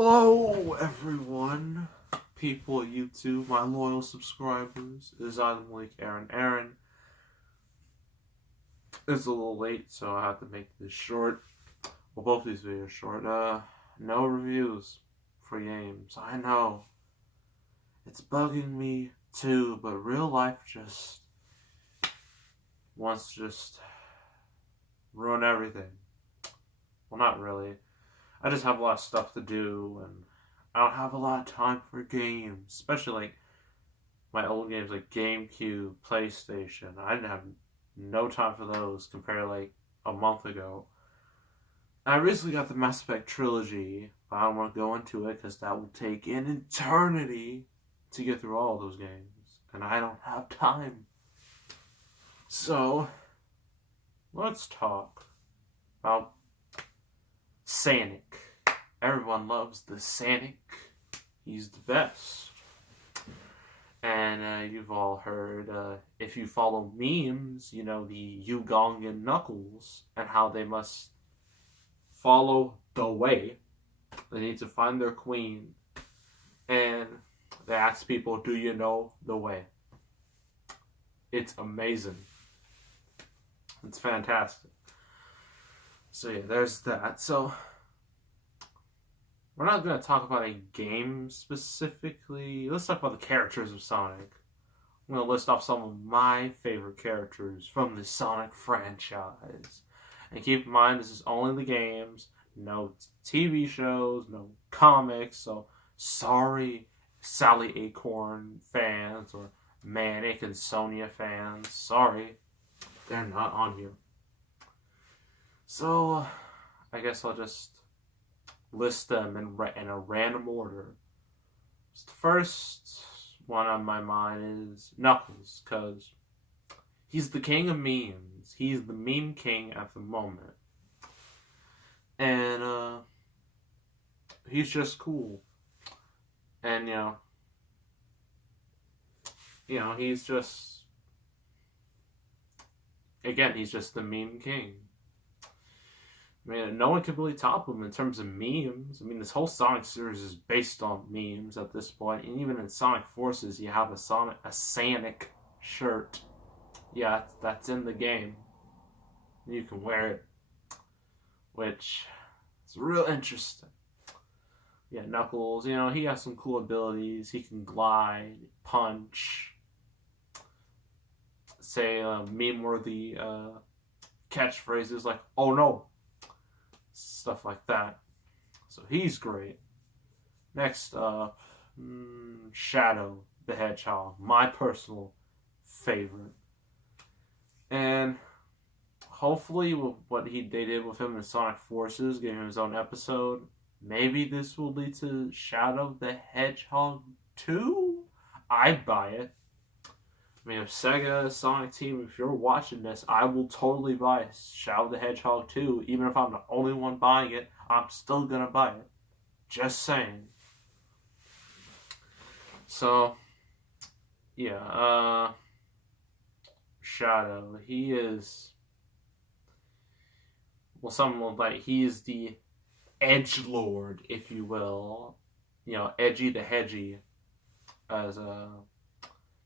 Hello, everyone, people of YouTube, my loyal subscribers. It is I, the Malik Aaron. It's a little late, so I have to make this short. Well, both these videos short. No reviews for games. I know. It's bugging me too, but real life just wants to just ruin everything. Well, not really. I just have a lot of stuff to do, and I don't have a lot of time for games, especially like my old games like GameCube, PlayStation. I didn't have no time for those compared to like a month ago. I recently got the Mass Effect trilogy, but I don't want to go into it because that will take an eternity to get through all of those games, and I don't have time. So, let's talk about Sonic. Everyone loves the Sonic. He's the best. And you've all heard, if you follow memes, you know the Ugandan Knuckles and how they must follow the way. They need to find their queen. And they ask people, do you know the way? It's amazing. It's fantastic. So yeah, there's that. So we're not going to talk about a game specifically. Let's talk about the characters of Sonic. I'm going to list off some of my favorite characters from the Sonic franchise. And keep in mind, this is only the games, no TV shows, no comics. So sorry, Sally Acorn fans or Manic and Sonia fans. Sorry, they're not on here. So I guess I'll just list them in a random order. The first one on my mind is Knuckles, because he's the king of memes. He's the meme king at the moment. And he's just cool. And he's just, again, he's just the meme king. I mean, no one can really top him in terms of memes. I mean, this whole Sonic series is based on memes at this point. And even in Sonic Forces, you have a Sonic shirt. Yeah, that's in the game. You can wear it, which is real interesting. Yeah, Knuckles, he has some cool abilities. He can glide, punch, say meme-worthy catchphrases like, oh no, stuff like that. So he's great. Next up, Shadow the Hedgehog, my personal favorite. And hopefully with what they did with him in Sonic Forces, giving him his own episode, maybe this will lead to Shadow the Hedgehog 2? I'd buy it. I mean, if Sega, Sonic Team, if you're watching this, I will totally buy Shadow the Hedgehog 2. Even if I'm the only one buying it, I'm still gonna buy it. Just saying. So, yeah, Shadow, he is, well, someone like, he is the edgelord, if you will. Edgy the Hedgy, as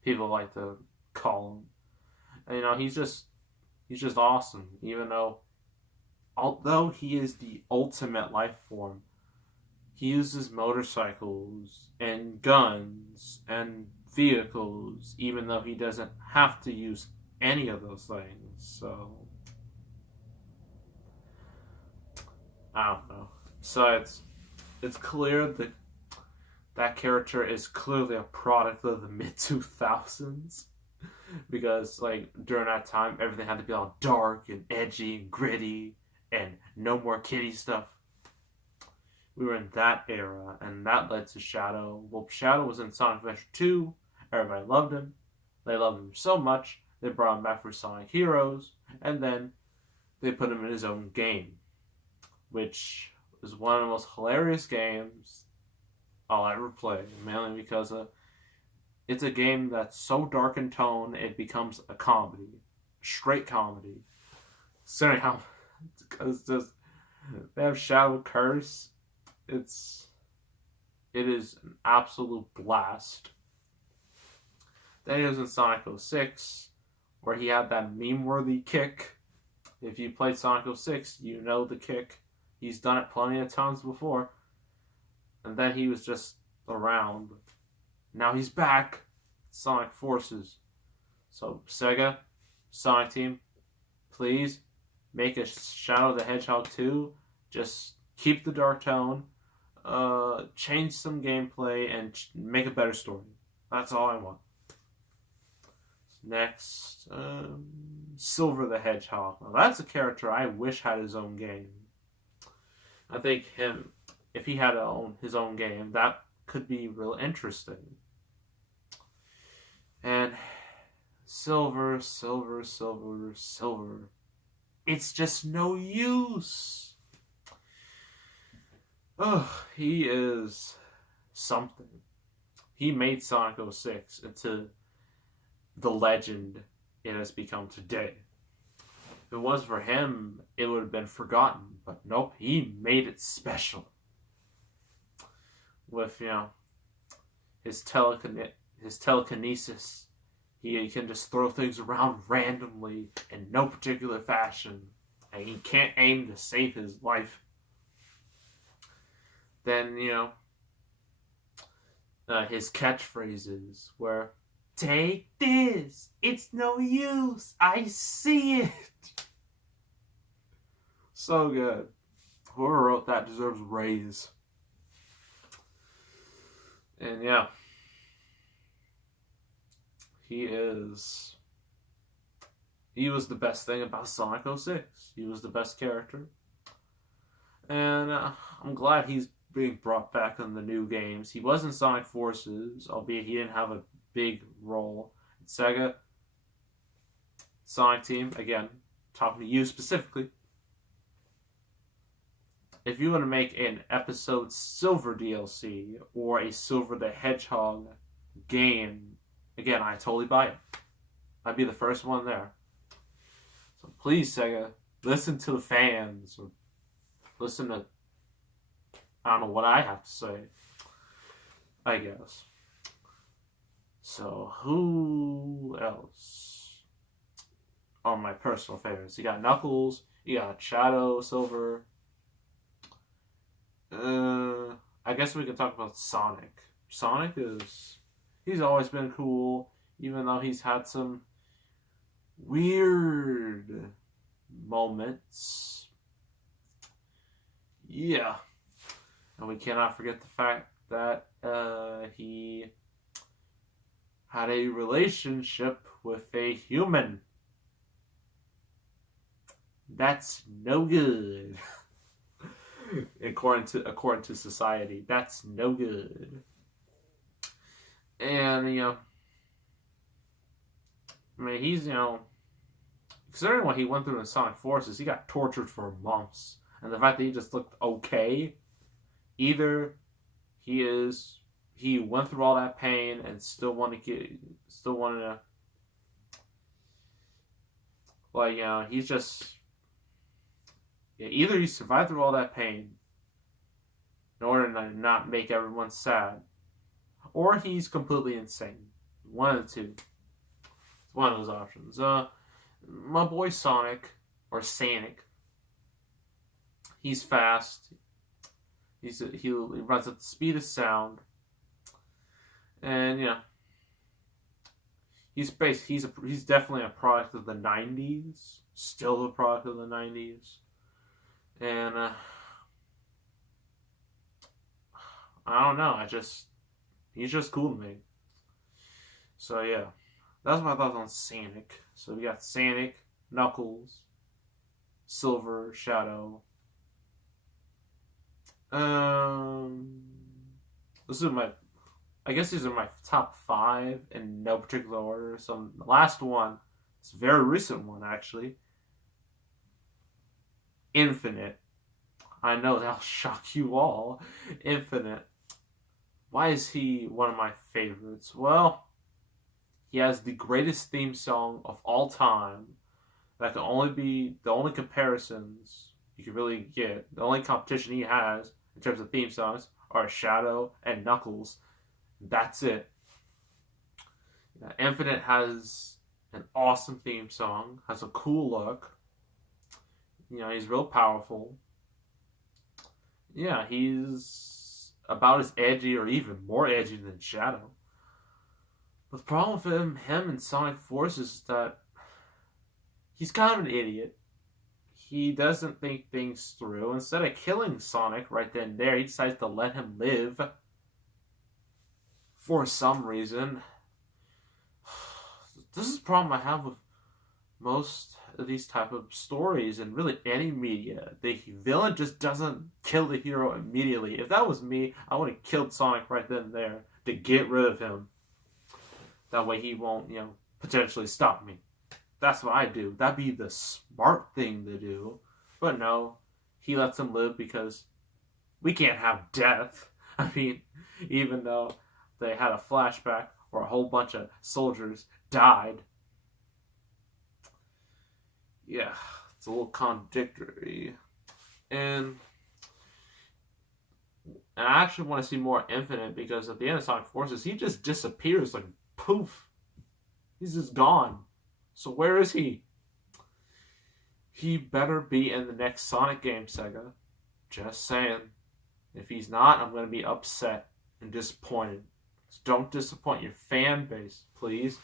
people like to call him. And he's just awesome. Even although he is the ultimate life form, he uses motorcycles and guns and vehicles, even though he doesn't have to use any of those things. So I don't know. So it's clear that that character is clearly a product of the mid-2000s. Because, like, during that time, everything had to be all dark and edgy and gritty and no more kiddie stuff. We were in that era, and that led to Shadow. Well, Shadow was in Sonic Adventure 2. Everybody loved him. They loved him so much, they brought him back for Sonic Heroes, and then they put him in his own game, which is one of the most hilarious games I'll ever play, mainly because it's a game that's so dark in tone, it becomes a comedy. Straight comedy. So anyhow, because they have Shadow Curse. It's It is an absolute blast. Then he was in Sonic 06, where he had that meme-worthy kick. If you played Sonic 06, you know the kick. He's done it plenty of times before. And then he was just around. Now he's back. Sonic Forces. So Sega, Sonic Team, please make a Shadow the Hedgehog 2. Just keep the dark tone, change some gameplay, and make a better story. That's all I want. Next, Silver the Hedgehog. Now that's a character I wish had his own game. I think if he had his own game, that could be real interesting. And Silver. It's just no use. Oh, he is something. He made Sonic 06 into the legend it has become today. If it was for him, it would have been forgotten. But nope, he made it special. With, his telekinesis, he can just throw things around randomly in no particular fashion. And he can't aim to save his life. Then, his catchphrases were, "Take this! It's no use! I see it!" So good. Whoever wrote that deserves a raise. And he was the best thing about Sonic 06. He was the best character. And I'm glad he's being brought back in the new games. He was in Sonic Forces, albeit he didn't have a big role. Sega, Sonic Team, again, talking to you specifically. If you want to make an episode Silver DLC or a Silver the Hedgehog game, again, I totally buy it. I'd be the first one there. So please, Sega, listen to the fans, or listen to, I don't know what I have to say, I guess. So, who else are my personal favorites? You got Knuckles, you got Shadow, Silver. I guess we can talk about Sonic. Sonic he's always been cool, even though he's had some weird moments. Yeah. And we cannot forget the fact that he had a relationship with a human. That's no good. according to society, that's no good. And I mean, he's considering what he went through in Sonic Forces, he got tortured for months, and the fact that he just looked okay, either he went through all that pain and still wanted to, he's just, either he survived through all that pain in order to not make everyone sad, or he's completely insane. One of the two. It's one of those options. My boy Sonic, or Sonic, he's fast. He runs at the speed of sound, and he's definitely a product of the '90s. Still a product of the '90s. And I don't know. He's just cool to me. So yeah, that's my thoughts on Sonic. So we got Sonic, Knuckles, Silver, Shadow. These are my top 5 in no particular order. So the last one, it's a very recent one actually. Infinite. I know that'll shock you all. Infinite. Why is he one of my favorites? Well, he has the greatest theme song of all time. That can only be the only comparisons you can really get. The only competition he has in terms of theme songs are Shadow and Knuckles. That's it. Infinite has an awesome theme song, has a cool look. He's real powerful. Yeah, he's about as edgy or even more edgy than Shadow. But the problem with him and Sonic Forces is that he's kind of an idiot. He doesn't think things through. Instead of killing Sonic right then and there, he decides to let him live for some reason. This is the problem I have with most of these type of stories and really any media. The villain just doesn't kill the hero immediately. If that was me, I would have killed Sonic right then and there to get rid of him. That way he won't, potentially stop me. That's what I do. That'd be the smart thing to do. But no, he lets him live because we can't have death. I mean, even though they had a flashback where a whole bunch of soldiers died. Yeah, it's a little contradictory. And I actually want to see more Infinite because at the end of Sonic Forces, he just disappears like poof. He's just gone. So where is he? He better be in the next Sonic game, Sega. Just saying. If he's not, I'm going to be upset and disappointed. So don't disappoint your fan base, please.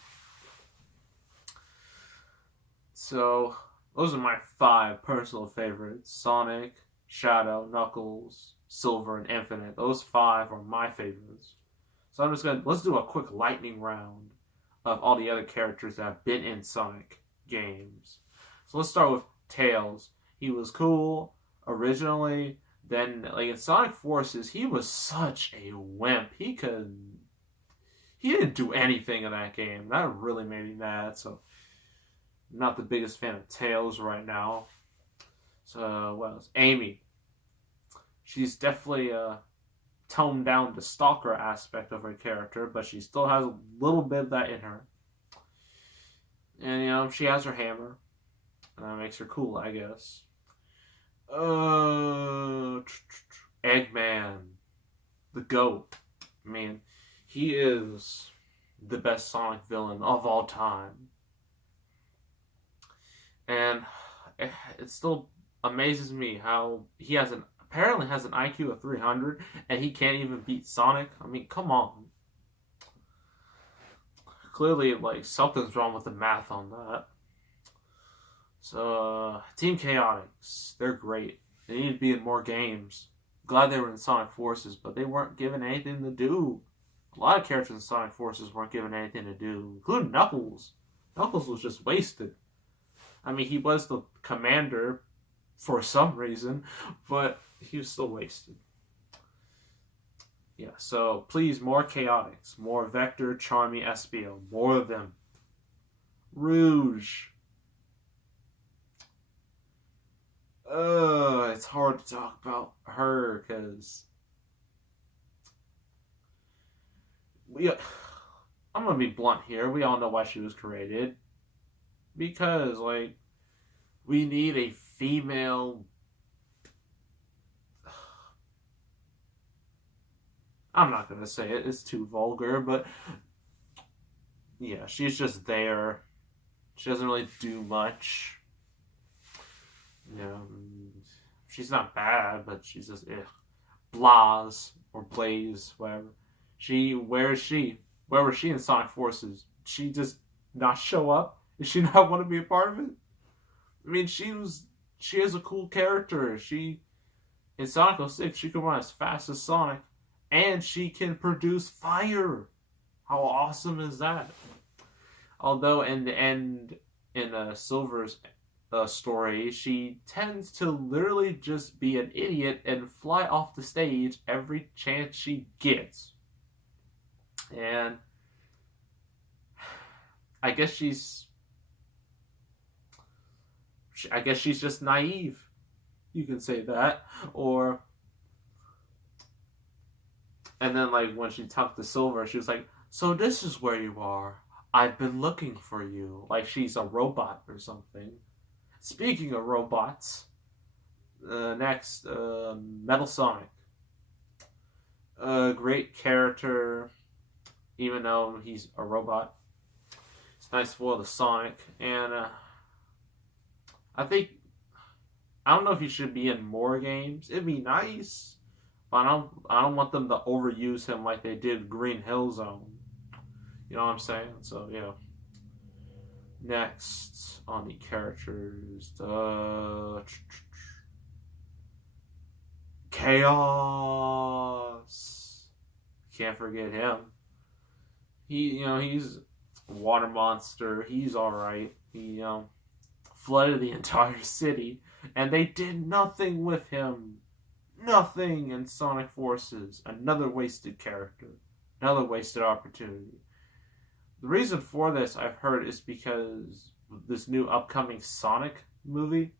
So, those are my 5 personal favorites. Sonic, Shadow, Knuckles, Silver, and Infinite. Those 5 are my favorites. So let's do a quick lightning round of all the other characters that have been in Sonic games. So let's start with Tails. He was cool originally. Then, like in Sonic Forces, he was such a wimp. He didn't do anything in that game. That really made me mad. So, I'm not the biggest fan of Tails right now. So, what else? Amy. She's definitely toned down the stalker aspect of her character, but she still has a little bit of that in her. And, she has her hammer. And that makes her cool, I guess. Eggman. The GOAT. I mean, he is the best Sonic villain of all time. And it still amazes me how he apparently has an IQ of 300 and he can't even beat Sonic. I mean, come on. Clearly, something's wrong with the math on that. So, Team Chaotix, they're great. They need to be in more games. Glad they were in Sonic Forces, but they weren't given anything to do. A lot of characters in Sonic Forces weren't given anything to do, including Knuckles. Knuckles was just wasted. I mean, he was the commander for some reason, but he was still wasted. Yeah, so please, more Chaotix, more Vector, Charmy, Espio, more of them. Rouge. It's hard to talk about her because I'm gonna be blunt here. We all know why she was created. Because, we need a female. I'm not gonna say it, it's too vulgar, but yeah, she's just there. She doesn't really do much. She's not bad, but she's just Blaz or Blaze, whatever. Where is she? Where was she in Sonic Forces? She just not show up? Did she not want to be a part of it? I mean, she is a cool character. In Sonic 06, she can run as fast as Sonic, and she can produce fire. How awesome is that? Although in the end, in Silver's story, she tends to literally just be an idiot and fly off the stage every chance she gets. And I guess she's just naive. You can say that. And then, when she talked to Silver, she was like, "So this is where you are. I've been looking for you." Like she's a robot or something. Speaking of robots, next, Metal Sonic. a great character, even though he's a robot. It's nice for the Sonic, and I think I don't know if he should be in more games. It'd be nice, but I don't want them to overuse him like they did Green Hill Zone. You know what I'm saying? So yeah. Next on the characters, Chaos. Can't forget him. He's a water monster. He's all right. He flooded the entire city, and they did nothing with him. Nothing in Sonic Forces. Another wasted character. Another wasted opportunity. The reason for this, I've heard, is because this new upcoming Sonic movie.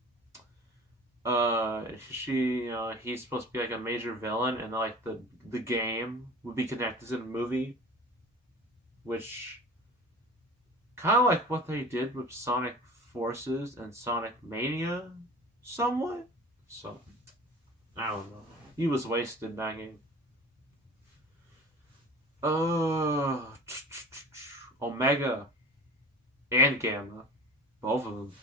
He's supposed to be like a major villain, and like the game would be connected to the movie, which kind of like what they did with Sonic Forces and Sonic Mania, somewhat. So I don't know. He was wasted in that game. Omega and Gamma, both of them.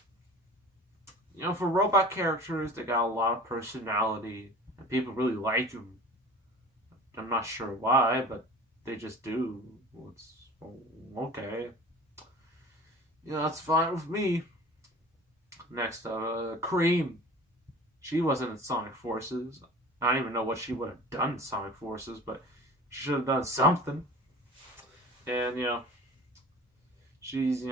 For robot characters, they got a lot of personality, and people really like them. I'm not sure why, but they just do. It's okay. That's fine with me. Next up, Cream. She wasn't in Sonic Forces. I don't even know what she would have done in Sonic Forces, but she should have done something. And, she's,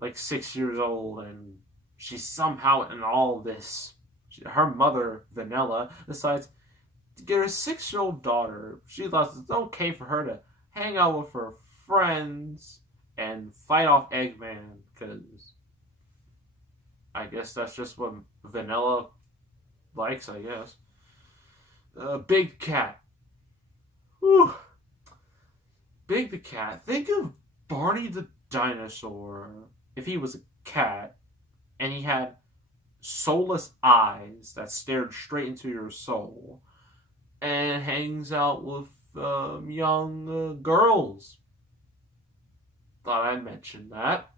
like 6 years old, and she's somehow in all this. Her mother, Vanilla, decides to get her 6-year-old daughter. She thought it's okay for her to hang out with her friends and fight off Eggman, because I guess that's just what Vanilla likes, I guess. Big Cat. Whew. Big the Cat. Think of Barney the dinosaur if he was a cat and he had soulless eyes that stared straight into your soul and hangs out with young girls. Thought I'd mention that,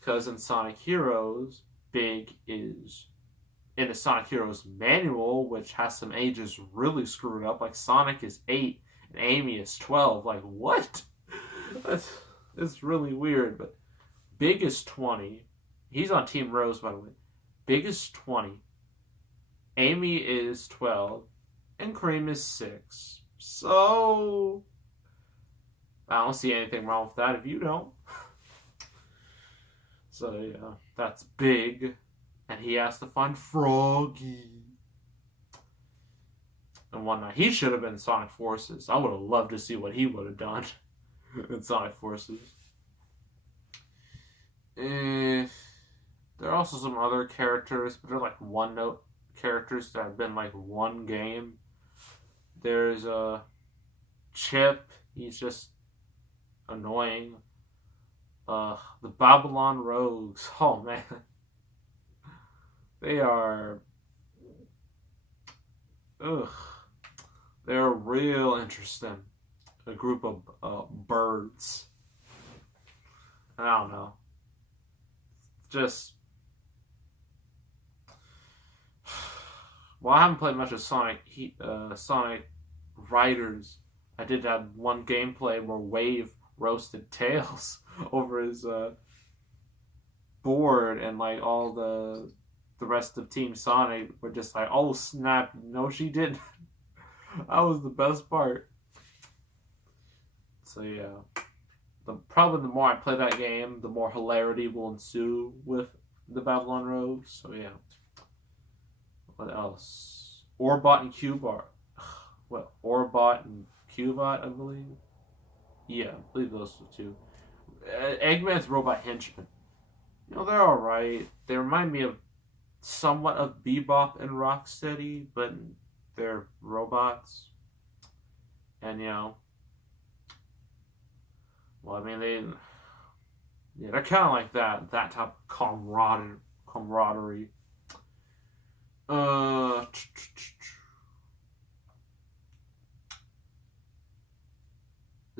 because in Sonic Heroes, Big is in the Sonic Heroes manual, which has some ages really screwed up. Like Sonic is 8 and Amy is 12. Like, what? It's really weird. But Big is 20. He's on Team Rose, by the way. Big is 20. Amy is 12. And Cream is 6. So I don't see anything wrong with that if you don't. So yeah, that's Big. And he has to find Froggy. And one night, he should have been Sonic Forces. I would have loved to see what he would have done in Sonic Forces. There are also some other characters, but they're like one-note characters that have been like one game. There's Chip. He's just annoying. The Babylon Rogues. Oh, man. They are... Ugh. They're real interesting. A group of birds. I don't know. Just... Well, I haven't played much of Sonic Riders. I did have one gameplay where Wave roasted Tails over his board, and like all the rest of Team Sonic were just like, oh snap, no she didn't. That was the best part. So yeah, probably the more I play that game, the more hilarity will ensue with the Babylon Rogues. So yeah. What else? Orbot and Cubot. What? Orbot and Cubot, I believe? Yeah, I believe those two. Eggman's Robot Henchmen. They're alright. They remind me of somewhat of Bebop and Rocksteady, but they're robots. And, well, I mean, they're kind of like that type of camaraderie.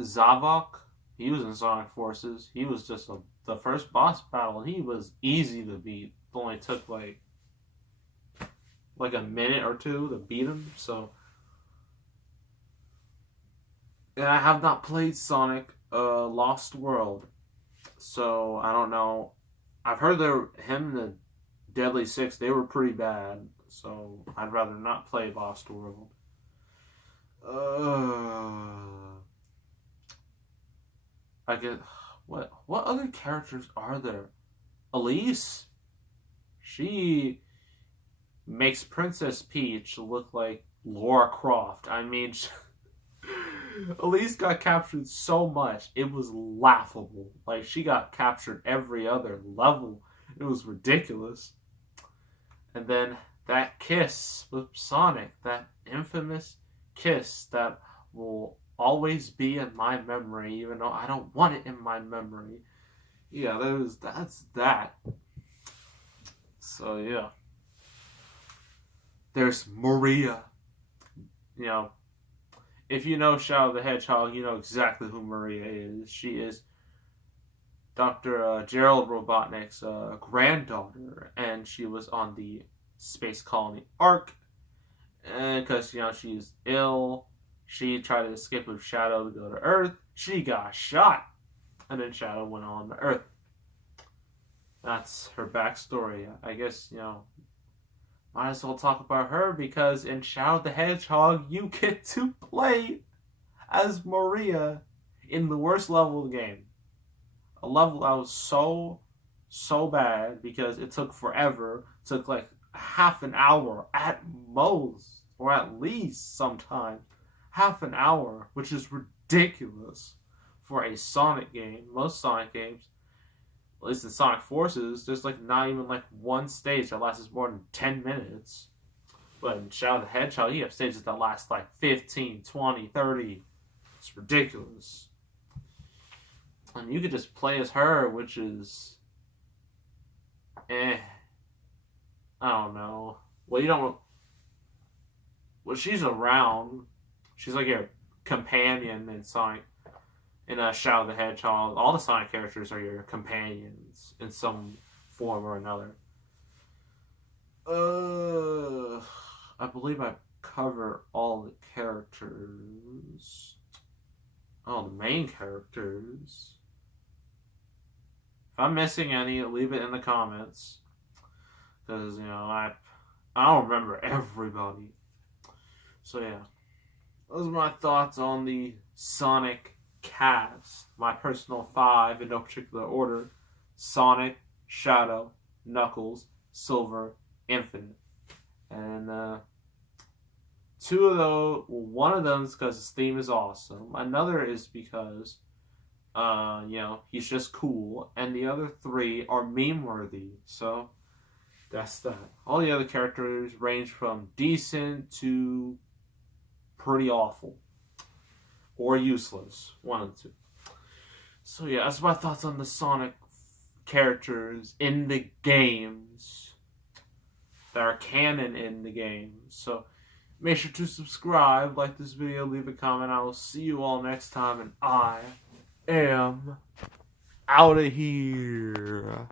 Zavok, he was in Sonic Forces. He was just the first boss battle, and he was easy to beat. It only took like a minute or two to beat him. So, and I have not played Sonic Lost World, so I don't know. I've heard him and the Deadly Six, they were pretty bad. So I'd rather not play Lost World. I get what other characters are there? Elise, she makes Princess Peach look like Lara Croft. I mean, Elise got captured so much it was laughable. Like, she got captured every other level. It was ridiculous. And then that kiss with Sonic, that infamous kiss that will always be in my memory, even though I don't want it in my memory. Yeah, that's that. So yeah. There's Maria. You know, if you know Shadow the Hedgehog, you know exactly who Maria is. She is Dr. Gerald Robotnik's granddaughter, and she was on the space colony Ark, and because she's ill, she tried to escape with Shadow to go to Earth. She got shot, and then Shadow went on to Earth. That's her backstory. I guess might as well talk about her, because in Shadow the Hedgehog you get to play as Maria in the worst level of the game. A level that was so bad because it took forever. It took like half an hour at most, or at least sometimes half an hour, which is ridiculous for a Sonic game. Most Sonic games, at least in Sonic Forces, there's like not even like one stage that lasts more than 10 minutes. But in Shadow the Hedgehog, you have stages that last like 15, 20, 30. It's ridiculous. And you could just play as her, which is I don't know. Well, you don't. Well, she's around. She's like your companion in Sonic. In Shadow the Hedgehog, all the Sonic characters are your companions in some form or another. I believe I covered all the characters. Oh, the main characters. If I'm missing any, leave it in the comments. Because, I don't remember everybody. So, yeah. Those are my thoughts on the Sonic cast. My personal 5 in no particular order: Sonic, Shadow, Knuckles, Silver, Infinite. And one of them is because his theme is awesome. Another is because he's just cool, and the other 3 are meme worthy. So that's that. All the other characters range from decent to pretty awful or useless, one of the 2. So yeah, that's my thoughts on the Sonic characters in the games that are canon in the games. So make sure to subscribe, like this video, leave a comment. I will see you all next time, and I am out of here.